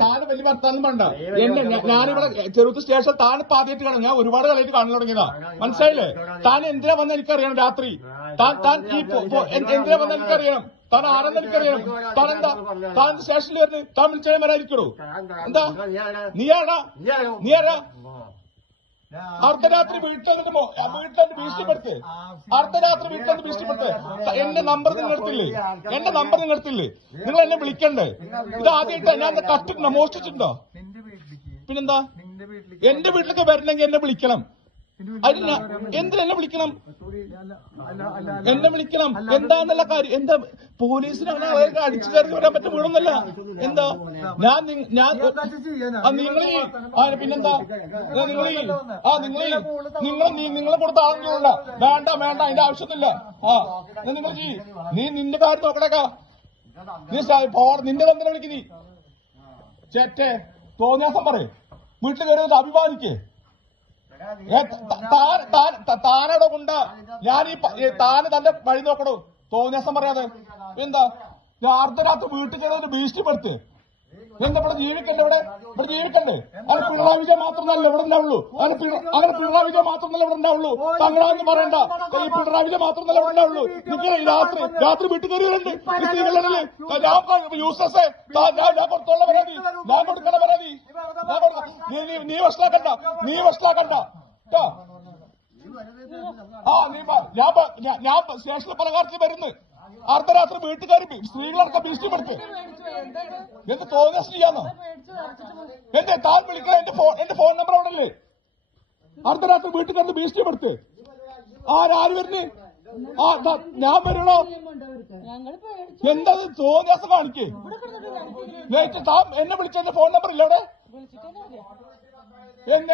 താന് വലിയ വർത്താനം വേണ്ട. ഞാനിവിടെ ചെറുത്ത് സ്റ്റേഷൻ താനിപ്പോ ആദ്യമായിട്ട് കാണും. ഞാൻ ഒരുപാട് കളയിട്ട് കാണാൻ തുടങ്ങിയതാ. മനസ്സിലായില്ലേ? താൻ എന്തിനാ വന്ന എനിക്കറിയണം. രാത്രി താൻ എന്തിനാ വന്ന എനിക്കറിയണം. താൻ ആരെന്ന് എനിക്കറിയണം. താൻ എന്താ താൻ സ്റ്റേഷനിൽ വരുന്നത്? താൻ വിളിച്ചാൽ വരാതിരിക്കണോ? എന്താ നീ ആരാ? അർദ്ധരാത്രി വീട്ടിൽ ഭീഷണിപ്പെടുത്ത്. അർദ്ധരാത്രി വീട്ടിൽ ഭീഷണിപ്പെടുത്ത്. എന്റെ നമ്പർ നിങ്ങൾ എടുത്തില്ലേ? നിങ്ങൾ എന്നെ വിളിക്കണ്ടേ? ഇത് ആദ്യമായിട്ടാ ഞാൻ കട്ടിട്ടുണ്ടോ? മോഷ്ടിച്ചിട്ടുണ്ടോ? പിന്നെന്താ? എന്റെ വീട്ടിലൊക്കെ വരണമെങ്കിൽ എന്നെ വിളിക്കണം. അതിന് എന്തിനെന്നെ വിളിക്കണം? എന്താന്നുള്ള കാര്യം എന്താ? പോലീസിന് അങ്ങനെ അവർക്ക് അടിച്ചു കയറി വരാൻ പറ്റും വീടൊന്നല്ല. എന്താ പിന്നെന്താ നിങ്ങളെ കൊടുത്ത ആളൊന്നുമില്ല. വേണ്ട അതിന്റെ ആവശ്യമൊന്നുമില്ല. നീ നിന്റെ കാര്യം നോക്കണേക്കാ. നിന്റെ എന്തിനാ വിളിക്കുന്നീ? ചേറ്റേ തോന്നിയാസം പറയേ. വീട്ടിൽ കയറി അഭിമാനിക്കേ. താനവിടെ കൊണ്ട ഞാൻ താന് തന്റെ വഴി നോക്കണോ? തോന്നിയാസം പറയാതെ എന്താ? അർദ്ധരാത്രി വീട്ടിൽ കയറി ഭീഷണിപ്പെടുത്ത്. എന്താ ഇവിടെ ജീവിക്കണ്ടേ? ഇവിടെ ജീവിക്കണ്ടേ? അങ്ങനെ പിണറായി വിജയൻ മാത്രമല്ല ഇവിടെ ഉണ്ടാവുള്ളൂ. അങ്ങനെ പിണറായി വിജയൻ മാത്രമല്ല ഇവിടെ ഉണ്ടാവുള്ളൂ. തങ്ങളാന്ന് പറയണ്ട. ഈ പിണറായി വിജയൻ മാത്രമല്ല ഇവിടെ ഉണ്ടാവുള്ളൂ. നിങ്ങൾ രാത്രി വീട്ടിൽ കയറിയുണ്ട് ഈ സ്ത്രീകളില്. ഞാൻ യൂസസ് ഞാൻ കൊടുത്തുള്ള പരാതി, ഞാൻ കൊടുക്കണ പരാതി നീ വഷളാക്കണ്ട. ഞാൻ സ്റ്റേഷനിൽ പല കാര്യത്തിൽ വരുന്നു. അർദ്ധരാത്രി വീട്ടിൽ കയറി സ്ത്രീകളൊക്കെ ഭീഷണിപ്പെടുത്ത്. എന്ത് തോന്നിയ ചെയ്യാന്നോ? എന്തേ താൻ വിളിക്കണ? എന്റെ ഫോൺ നമ്പർ അവിടെ അല്ലേ? അർദ്ധരാത്രി വീട്ടിൽ കയറി ഭീഷണിപ്പെടുത്ത്. ആര് വരുന്നേ? ഞാൻ വരണോ? എന്താ തോന്നിയാസം കാണിക്കേ? താൻ എന്നെ വിളിച്ച എന്റെ ഫോൺ നമ്പർ ഇല്ല അവിടെ?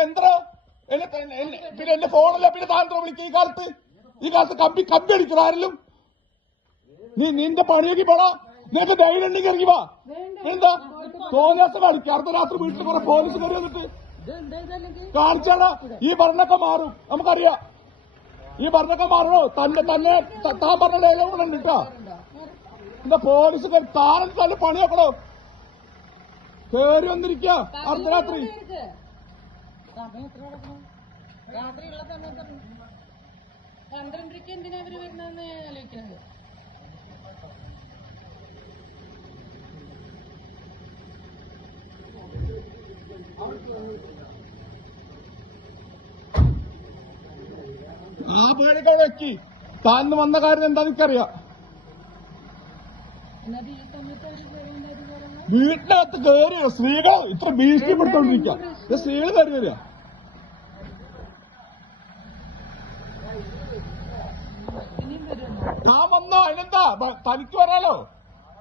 എന്താ പിന്നെ എന്റെ ഫോണല്ല പിന്നെ താൻ വിളിക്കുക? ഈ കാലത്ത് കമ്പി അടിക്കണം ആരെങ്കിലും? നിന്റെ പണിയൊക്കെ പോടാ. നിനക്ക് ധൈര്യം ഉണ്ടെങ്കിൽ ഇറങ്ങി വാ. എന്താ തോന്നിയാസം കാണിക്കുക? അർദ്ധരാത്രി വീട്ടിൽ കുറെ പോലീസ് കയറി വന്നിട്ട് കാണിച്ചാടാ. ഈ ഭരണമൊക്കെ മാറും നമുക്കറിയാം. ഈ ഭരണമൊക്കെ മാറണോ? താൻ പറഞ്ഞ ഡയലോഗ് കൂടെ ഉണ്ട് കേട്ടോ. എന്താ പോലീസ് താൻ തന്നെ പണി നോക്കണോ? കയറി വന്നിരിക്ക അർദ്ധരാത്രി. രാത്രിയുള്ള സമയത്ത് 12:00 എന്തിനാ അവര് വരുന്നതെന്ന് ആലോചിക്കുന്നത്. ആ പണിയൊക്കെ വെക്കി താൻ വന്ന കാര്യം എന്താന്ന് എനിക്കറിയാം. വീട്ടിനകത്ത് കയറിയോ? സ്ത്രീകളോ ഇത്ര ഭീഷണിപ്പെടുത്തോണ്ടിരിക്കുക. സ്ത്രീകൾ കയറി വരിക. ഞാൻ വന്നോ? അതിനെന്താ? തനിക്ക് വരാലോ.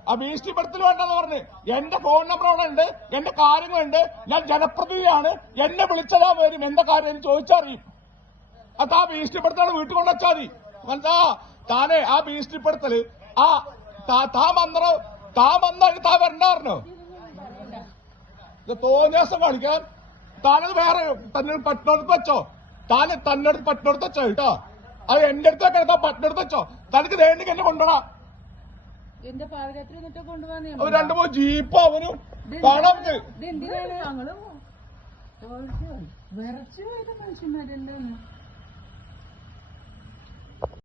ആ ഭീഷണിപ്പെടുത്തൽ വേണ്ടെന്ന് പറഞ്ഞ് എന്റെ ഫോൺ നമ്പർ അവിടെ ഉണ്ട്, എന്റെ കാര്യങ്ങളുണ്ട്. ഞാൻ ജനപ്രതിനിധിയാണ്. എന്നെ വിളിച്ചാൽ വരും. എന്താ കാര്യം എന്ന് ചോദിച്ചറിയും. അത് ആ ഭീഷണിപ്പെടുത്തലാണ് വീട്ടിൽ കൊണ്ടുവച്ചാൽ മതി. മനസ്സിലാ? താനേ ആ ഭീഷണിപ്പെടുത്തല് താൻ വരണ്ടായിരുന്നോ? തോന്നിയാസം കാണിക്കാൻ താനത് വേറെ തന്നെ പട്ടിനടുത്ത് വെച്ചോ. തന്നടുത്ത് പട്ടിനടുത്ത് വെച്ചോ കേട്ടോ. അത് എന്റെ അടുത്തൊക്കെ എടുത്താ പട്ടിനടുത്ത് വെച്ചോ. തനിക്ക് ദേണ്ടെങ്കിൽ എന്നെ കൊണ്ടുപോടാ. രണ്ടു മൂന്ന് ജീപ്പ് അവനും കാണാം. വിറച്ചു പോയത് മനുഷ്യന്മാരെല്ലാം